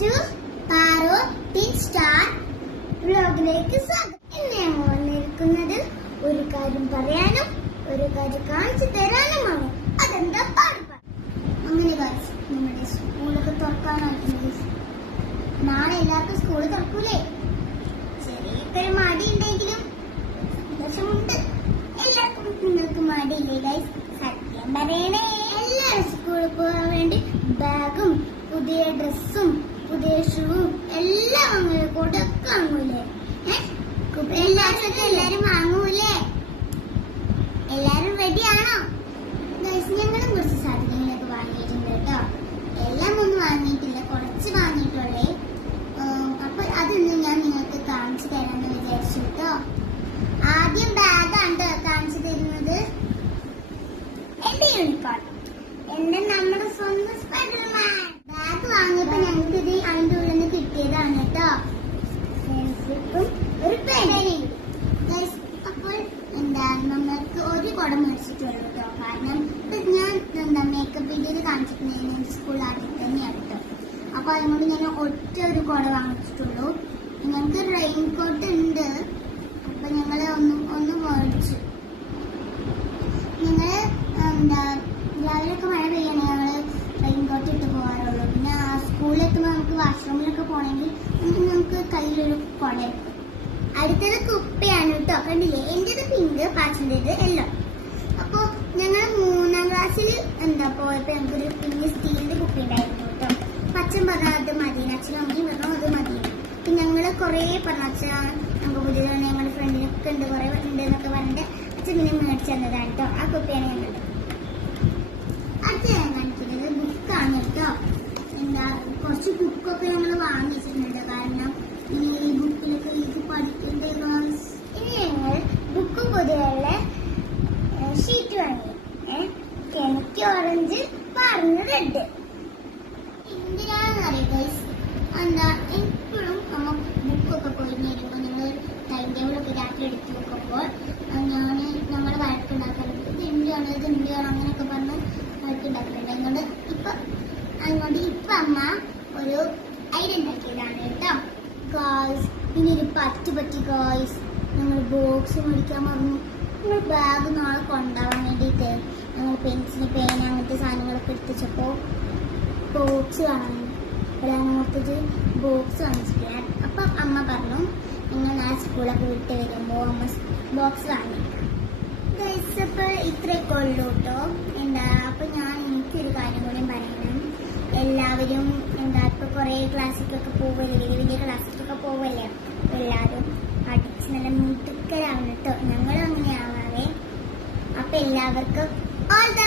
To Paro tin star വ്ലോഗിലേക്ക് സ്വാഗതം. ഇന്ന് ഞങ്ങൾ വന്നിരിക്കുന്നത് ഒരു കാര്യം പറയാനും ഒരു കാര്യം കാണിച്ചു തരാനുമാണ്. അതെന്താ പാട് പാട്. അങ്ങനെ കാണിച്ചു നമ്മുടെ സ്കൂളൊക്കെ തുറക്കാനായിട്ടുണ്ട് നാളെ എല്ലാവർക്കും സ്കൂൾ തുറക്കൂലേ? ചെറിയൊരു മടി ഉണ്ടെങ്കിലും സന്തോഷമുണ്ട്. എല്ലാവർക്കും നിങ്ങൾക്ക് മടിയില്ലേ സത്യം പറയണേ എല്ലാവരും സ്കൂളിൽ പോകാൻ വേണ്ടി ബാഗും പുതിയ ഡ്രസ്സും ഷൂവും എല്ലാം വാങ്ങൂലെ കൊടൊക്കെ എല്ലാവരും എല്ലാരും വാങ്ങൂലേ? എല്ലാരും റെഡിയാണോ ഞങ്ങളും കുറച്ച് സാധനങ്ങളൊക്കെ വാങ്ങിയിട്ടുണ്ട് കേട്ടോ. എല്ലാം ഒന്നും വാങ്ങിയിട്ടില്ല കുറച്ച് വാങ്ങിയിട്ടുള്ളേ. അപ്പൊ അതൊന്ന് ഞാൻ നിങ്ങൾക്ക് കാണിച്ചു തരാമെന്ന് വിചാരിച്ചു കേട്ടോ. ആദ്യം ബാഗാണ് കാണിച്ചു തരുന്നത്. എന്റെ യൂണിക്കോൺ എന്റെ നമ്മുടെ സ്വന്തം സ്പൈഡർമാൻ ബാഗ് വാങ്ങിയപ്പോ ഞങ്ങൾക്ക് ഇത് അതിന്റെ ഉള്ളിൽ നിന്ന് കിട്ടിയതാണ് കേട്ടോ ഒരു അപ്പോൾ എന്താ നമ്മൾക്ക് ഒരു കുടം മേടിച്ചിട്ടുള്ളൂ കേട്ടോ കാരണം ഇപ്പൊ ഞാൻ എന്താ മേക്കപ്പ് വീഡിയോയിൽ കാണിച്ചിട്ടുണ്ടെങ്കിൽ സ്കൂളിൽ ആദ്യം തന്നെയാണ് കേട്ടോ അപ്പൊ അതുകൊണ്ട് ഞാൻ ഒറ്റ ഒരു കുട വാങ്ങിച്ചിട്ടുള്ളൂ. ഞങ്ങൾക്ക് റെയിൻ കോട്ട് ഉണ്ട് അപ്പൊ ഞങ്ങൾ ഒന്ന് ഒന്ന് മേടിച്ചു ഞങ്ങൾ എന്താ രാവിലെയൊക്കെ മഴ പെയ്യണേ ഞങ്ങൾ റെയിൻ കോട്ട് ഇട്ട് പോകാറുള്ളൂ പിന്നെ ആ സ്കൂളിൽ എത്തുമ്പോൾ നമുക്ക് പോകണമെങ്കിൽ നമുക്ക് നമുക്ക് കയ്യിലൊരു കുട അടുത്തത് കുപ്പയാണ് കേട്ടോ കണ്ടില്ലേ? എന്റെത് പിങ്ക് പാച്ചിന്റെത് എല്ലാം അപ്പോ ഞങ്ങൾ മൂന്നാം ക്ലാസ്സിൽ എന്താ പോയപ്പോ ഞങ്ങൾക്കൊരു പിങ്ക് സ്റ്റീലിന്റെ കുപ്പി ഉണ്ടായിരുന്നു കേട്ടോ പച്ച പറഞ്ഞാൽ അത് മതി. അച്ഛനും അമ്മയും പറഞ്ഞു അത് മതി. അപ്പം ഞങ്ങൾ കുറേ പറഞ്ഞു അച്ഛൻ ഞങ്ങൾക്ക് പുതിയതാണ് ഞങ്ങളുടെ ഫ്രണ്ടിനൊക്കെ ഉണ്ട് കുറെ ഉണ്ട് എന്നൊക്കെ പറഞ്ഞിട്ട് അച്ഛൻ പിന്നെ മേടിച്ചു തന്നതാണ് കേട്ടോ ആ കുപ്പിയാണ് ഞങ്ങളുടെ അടുത്ത ഞാൻ കാണിക്കുന്നത് ബുക്കാണ് കേട്ടോ എന്താ കുറച്ച് ബുക്കൊക്കെ ഞങ്ങൾ വാങ്ങിച്ചിട്ടുണ്ട്. കാരണം ഈ ബുക്കിലൊക്കെ ഇത് പഠിക്കേണ്ടത് ഇനി ഞങ്ങൾ ബുക്കും പൊതുവെയുള്ള ഷീറ്റ് വാങ്ങി. എനിക്ക് ഓറഞ്ച് പറഞ്ഞ് റെഡ് എന്തിനാണെന്ന് അറിയുക എന്താ എപ്പോഴും നമ്മ ബുക്കൊക്കെ പോയി നേരുമ്പോൾ ഞങ്ങൾ ടൈം ടേബിളൊക്കെ രാത്രി എടുത്ത് വെക്കുമ്പോൾ ഞാൻ ഞങ്ങൾ വഴക്കുണ്ടാക്കാറുണ്ട് ഇത് എന്തിനാണ് ഇത് എന്തിനാണ് അങ്ങനെയൊക്കെ പറഞ്ഞ് വഴക്കുണ്ടാക്കാറുണ്ട് അതുകൊണ്ട് ഇപ്പൊ അതുകൊണ്ട് ഇപ്പൊ അമ്മ ഒരു ഐഡിയ ഉണ്ടാക്കിയതാണ് കേട്ടോ ഗായ്സ് ഇനി ഒരു പറ്റി പറ്റി ഗായ്സ് ഞങ്ങൾ ബോക്സ് മേടിക്കാൻ പറഞ്ഞു. ഞങ്ങൾ ബാഗ് നാളെ കൊണ്ടുപോകാൻ വേണ്ടിയിട്ട് ഞങ്ങൾ പെൻസിൽ പേന അങ്ങനത്തെ സാധനങ്ങളൊക്കെ എടുത്തിച്ചപ്പോൾ ബോക്സ് കാണാൻ. ഓർത്തത് ബോക്സ് കാണിച്ചിട്ടില്ല? അപ്പം അമ്മ പറഞ്ഞു നിങ്ങൾ ആ സ്കൂളൊക്കെ വിട്ട് വരുമ്പോൾ അമ്മ ബോക്സ് വാങ്ങി. ഗൈസ് അപ്പോൾ ഇത്രയൊക്കെ ഉള്ളൂ കേട്ടോ എന്താ അപ്പം ഞാൻ എനിക്കൊരു കാര്യം കൂടി പറയണം. എല്ലാവരും കുറേ ക്ലാസ്സിലേക്കൊക്കെ പോവല്ലേ? വലിയ വലിയ ക്ലാസ്സിലേക്കൊക്കെ പോവല്ലേ? എല്ലാവരും പഠിച്ച് നല്ല മിടുക്കരാവണം കേട്ടോ ഞങ്ങളും അങ്ങനെ ആവാവേ അപ്പം എല്ലാവർക്കും ഓൾ ദ